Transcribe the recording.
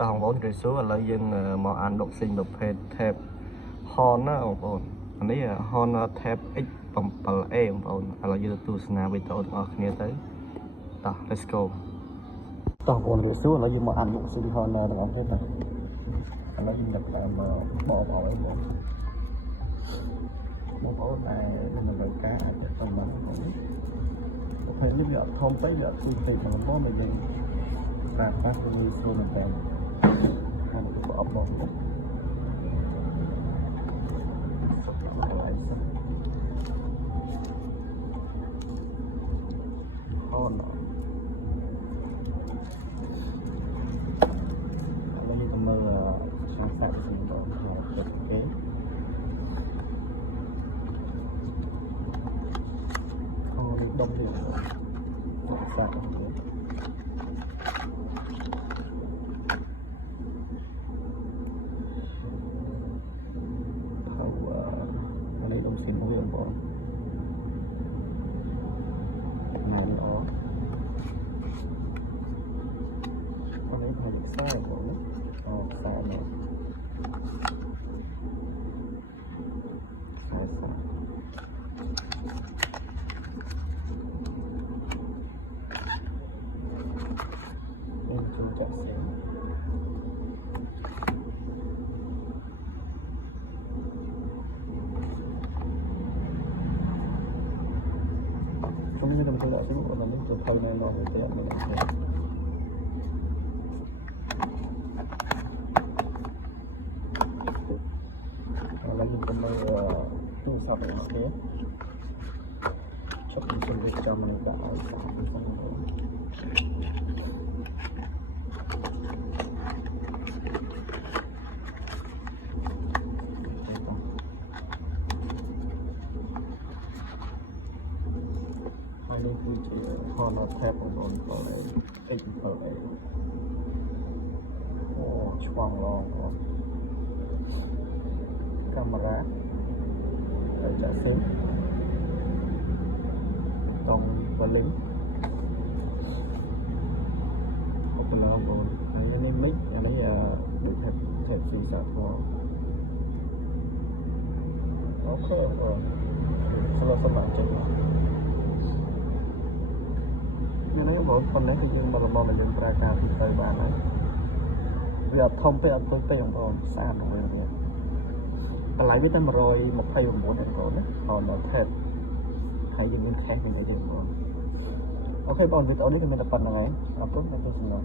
តោះបងប្អូនជួយសួរឥឡូវយើងមក unboxing ប្រភេទ tab Horn ណាបងប្អូននេះ Horn tab X7A បងប្អូនឥឡូវយើងទៅទស្សនាវីដេអូទាំងអស់គ្នាទៅតោះ let's go តោះបងប្អូនជួយសួរឥឡូវយើងមក unboxing Horn ទាំងអស់គ្នាទៅឥឡូវយើងចាប់ផ្ដើមបកអស់ហើយបងប្អូនដែលមានតម្រូវការអាចទៅតាមបងប្អូនប្រភេទនេះវាអត់ធំពេកវាអត់ទូពេកបងប្អូនយើងប្រើប្រាស់វាស្រួលមែនតើហើយប្រអប់បងប្អូនអូនឥឡូវយើងទៅមើលខាងសាច់វិញបងប្អូនអូខេដុំនេះសាច់អូខេហើយនេះដុំសៀនរបស់វាបងណានេះអូនេះផ្នែកខ្សែបងណាអូខ្សែនេះខ្សែសាច់ចូលចាក់សៀនខ្ញុំនឹងទៅដាក់xuống ở đây tôi thôi này nó sẽ tiện mình làm thế lấy những cái nơiตู้sọt này nó thế chọn những phần việc cho mình đãនេះគឺជា Horn tab បងប្អូនក៏เลย X7A អូឆ្វងឡងកាមេរ៉ាហើយចាក់ស៊ីមតង់វ៉ាលឹមអូខេបងប្អូនហើយនេះ mic អានេះដូច tab C សាប់ផងអូខេបងសម្រាប់សម្រាប់ចេញនេះបងប៉ុណ្ណេះគឺយើងមកលំមកយើងប្រើការពីទៅបានហើយវាអត់ធំពេកអត់ទុយពេកបងប្អូនស្អាតហ្នឹងវាតម្លៃវាតែ129បងប្អូនណាដល់ថេបហើយយើងមានខេសវិញទៀតបងប្អូនអូខេបងវីដេអូនេះគឺមានតែប៉ុណ្្នឹងហើយអរគុណដល់ទស្សនា